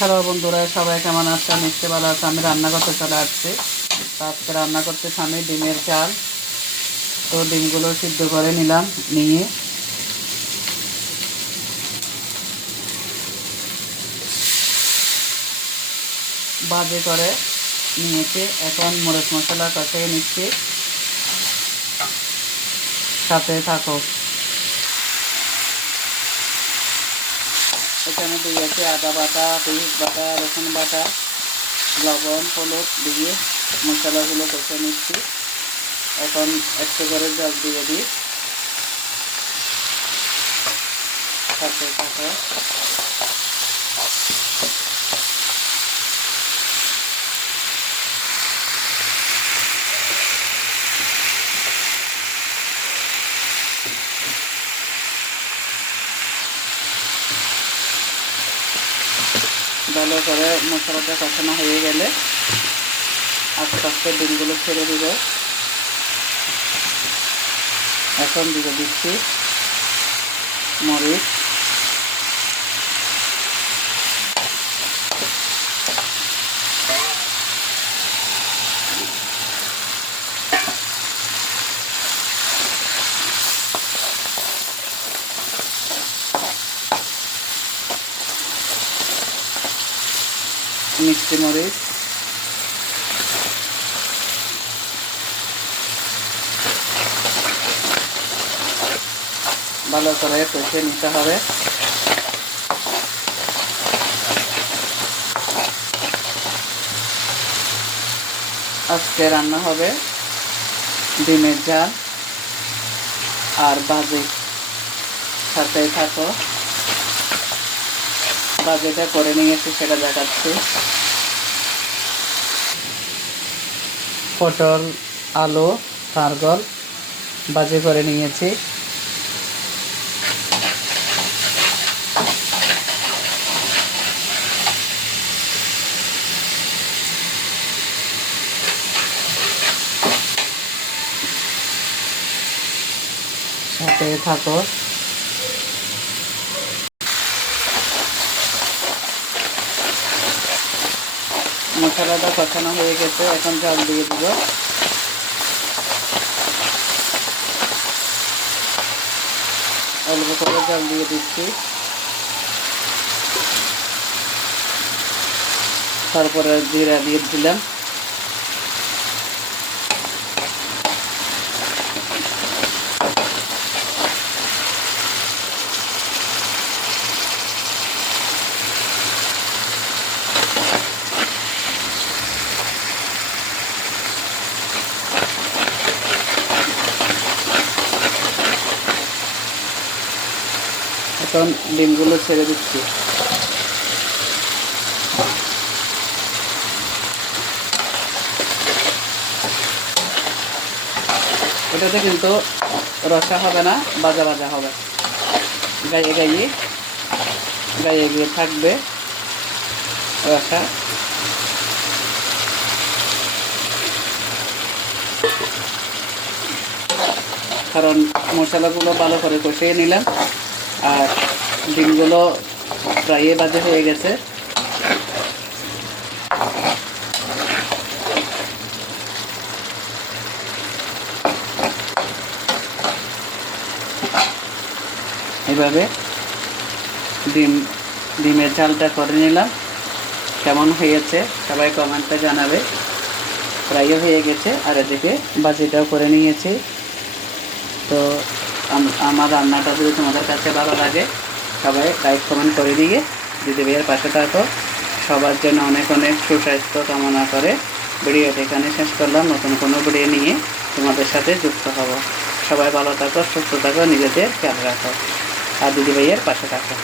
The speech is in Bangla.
হ্যালো বন্ধুরা, সবাই কেমন আছেন? নিশ্চয়ই ভালো আছে। আমি রান্না করতে চলে আসছি। আজকে রান্না করতেছি আমি ডিমের চাল। তো ডিমগুলো সিদ্ধ করে নিলাম, নিয়ে ভাজি করে নিয়েছি। এখন মরিচ মশলা কষিয়ে নিচ্ছি, সাথে থাকো। এখানে দিয়েছি আদা বাটা, পেঁয়াজ বাটা, রসুন বাটা, লবণ, হলুদ দিয়ে মশলাগুলো কষে নিচ্ছি। এখন একটু করে জল দিয়ে দিই, সাথে থাকো। ভালো করে মশলাটা কষানো হয়ে গেলে আস্তে আস্তে ডিমগুলো ছেড়ে দিব। এখন দিয়ে দিচ্ছি মরিচ, মিষ্টি মরিচ, ভালো করে কষিয়ে নিতে হবে। আজকে রান্না হবে ডিমের ঝাল আর ভাজি, সাথে থাকো। ভাজিটা করে নিয়েছি, সেটা দেখাচ্ছি। পটল, আলু, গাজর ভাজি করে নিয়েছি। সাথে থাকো। মশলাটা কষানো হয়ে গেছে, এখন জল দিয়ে দিব। অল্প করে জল দিয়ে দিচ্ছি। তারপরে জিরা দিয়ে দিলাম। এখন ডিমগুলো ছেড়ে দিচ্ছি। এটাতে কিন্তু রসা হবে না, ভাজা ভাজা হবে। গায়ে গায়ে গায়ে গিয়ে থাকবে রসা। কারণ মশলাগুলো ভালো করে কষিয়ে নিলাম আর ডিমগুলো প্রায় ভাজা হয়ে গেছে। এভাবে ডিমের ঝালটা করে নিলাম। কেমন হয়েছে সবাই কমেন্টে জানাবে। প্রায় হয়ে গেছে, আর এদিকে ভাজিটাও করে নিয়েছি। তো আমার রান্নাটা যদি তোমাদের কাছে ভালো লাগে, সবাই লাইক কমেন্ট করে দিয়ে দিদি ভাইয়ের পাশে থাকো। সবার জন্য অনেক অনেক সুস্বাস্থ্য কামনা করে ভিডিওটা এখানে শেষ করলাম। নতুন কোনো ভিডিও নিয়ে তোমাদের সাথে যুক্ত হব। সবাই ভালো থাকো, সুস্থ থাকো, নিজেদের খেয়াল রাখো আর দিদি ভাইয়ের পাশে থাকো।